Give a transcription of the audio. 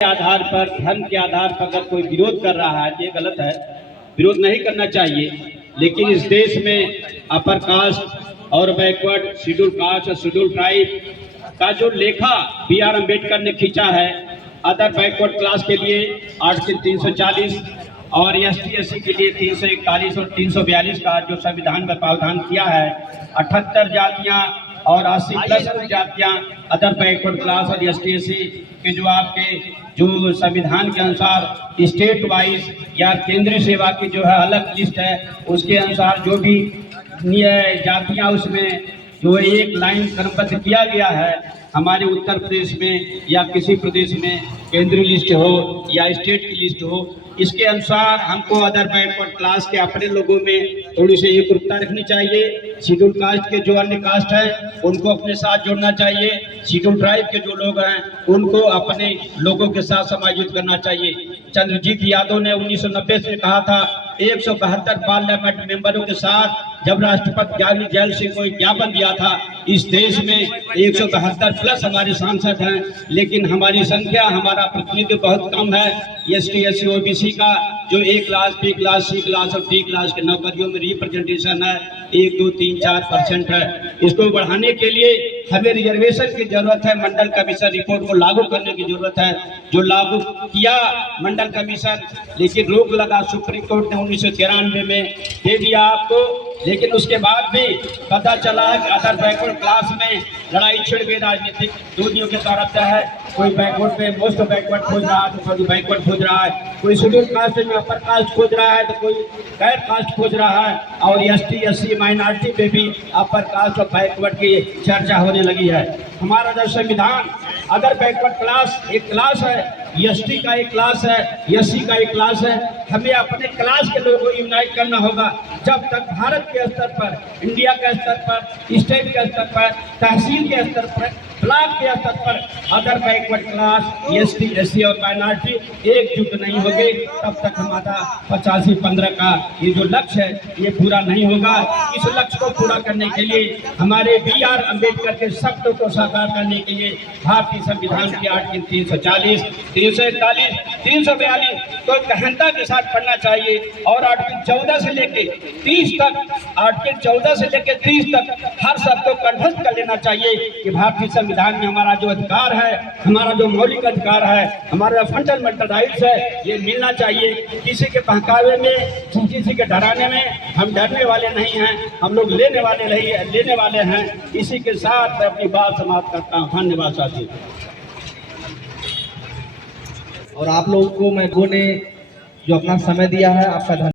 के आधार पर, धर्म के आधार पर अगर कोई विरोध कर रहा है, ये गलत है। विरोध नहीं करना चाहिए। लेकिन इस देश में अपर कास्ट और बैकवर्ड, शेड्यूल कास्ट और शेड्यूल ट्राइब का जो लेखा बी.आर. अम्बेडकर ने खींचा है, अदर बैकवर्ड क्लास के लिए आर्टिकल 340 और ST/SC के लिए 341 और 342 का जो संविधान में प्रावधान किया है, 78 जातियां और 80+ जातियां अदर बैकवर्ड क्लास और ST/SC के जो आपके जो संविधान के अनुसार स्टेट वाइज या केंद्रीय सेवा की जो है अलग लिस्ट है, उसके अनुसार जो भी जातियां उसमें जो एक लाइन क्रमबद्ध किया गया है, हमारे उत्तर प्रदेश में या किसी प्रदेश में केंद्रीय लिस्ट हो या स्टेट की लिस्ट हो, इसके अनुसार हमको अदर बैकवर्ड क्लास के अपने लोगों में थोड़ी सी एकरूपता रखनी चाहिए। शेड्यूल कास्ट के जो अन्य कास्ट हैं उनको अपने साथ जोड़ना चाहिए। शेड्यूल ट्राइब के जो लोग हैं उनको अपने लोगों के साथ समायोजित करना चाहिए। चंद्रजीत यादव ने 1990 से कहा था, 172 पार्लियामेंट मेंबरों के साथ जब राष्ट्रपति ज्ञानी जैल सिंह को ज्ञापन दिया था, इस देश में 172+ हमारे सांसद हैं, लेकिन हमारी संख्या, हमारा प्रतिनिधित्व बहुत कम है। ST/SC OBC का जो A class, B class, C class और D क्लास के नौकरियों में रिप्रेजेंटेशन है 1, 2, 3, 4% है। इसको बढ़ाने के लिए हमें रिजर्वेशन की जरूरत है। मंडल कमीशन रिपोर्ट को लागू करने की जरूरत है, जो लागू किया मंडल कमीशन, लेकिन रोक लगा सुप्रीम कोर्ट ने 1993 में दे दिया आपको। लेकिन उसके बाद भी पता चला है कि अदर बैकवर्ड क्लास में लड़ाई छिड़ गई राजनीतिक दूरियों के तरफ से है। कोई बैकवर्ड पे मोस्ट बैकवर्ड खोज रहा है, तो कोई बैकवर्ड खोज रहा है, कोई शेड्यूल कास्ट में अपर कास्ट खोज रहा है, तो कोई गैर कास्ट खोज रहा है, और ST/SC माइनॉरिटी पे भी अपर कास्ट और बैकवर्ड की चर्चा होने लगी है। हमारा जो संविधान अदर बैकवर्ड क्लास एक क्लास है, ST का एक क्लास है, SC का एक क्लास है। हमें अपने क्लास के लोगों को यूनाइट करना होगा। जब तक भारत के स्तर पर, इंडिया के स्तर पर, स्टेट के स्तर पर, तहसील के स्तर पर, ब्लॉक के स्तर पर अदर बैकवर्ड क्लास, ST/SC और माइनॉरिटी एकजुट नहीं होंगे, तब तक हमारा 85-15 का ये जो लक्ष्य है ये पूरा नहीं होगा। इस लक्ष्य को पूरा करने के लिए, हमारे B.R. अम्बेडकर के शब्दों को साकार करने के लिए भारतीय संविधान के आर्टिकल 340, 341, 342 को गहनता के साथ पढ़ना चाहिए, और आर्टिकल 14 से लेके 30 तक, आर्टिकल 14 से लेके 30 तक हर शब्द को कंठस्थ कर लेना चाहिए कि भारतीय संविधान में हमारा जो अधिकार है, हमारा जो मौलिक अधिकार है, हमारा फंडामेंटल राइट्स है, ये मिलना चाहिए। किसी के बहकावे में, किसी के डराने में हम डरने वाले नहीं हैं, हम लोग लेने वाले हैं। इसी के साथ मैं अपनी बात समाप्त करता हूँ। धन्यवाद साथियों। और आप लोगों को मैं ने जो अपना समय दिया है, आपका धन्यवाद।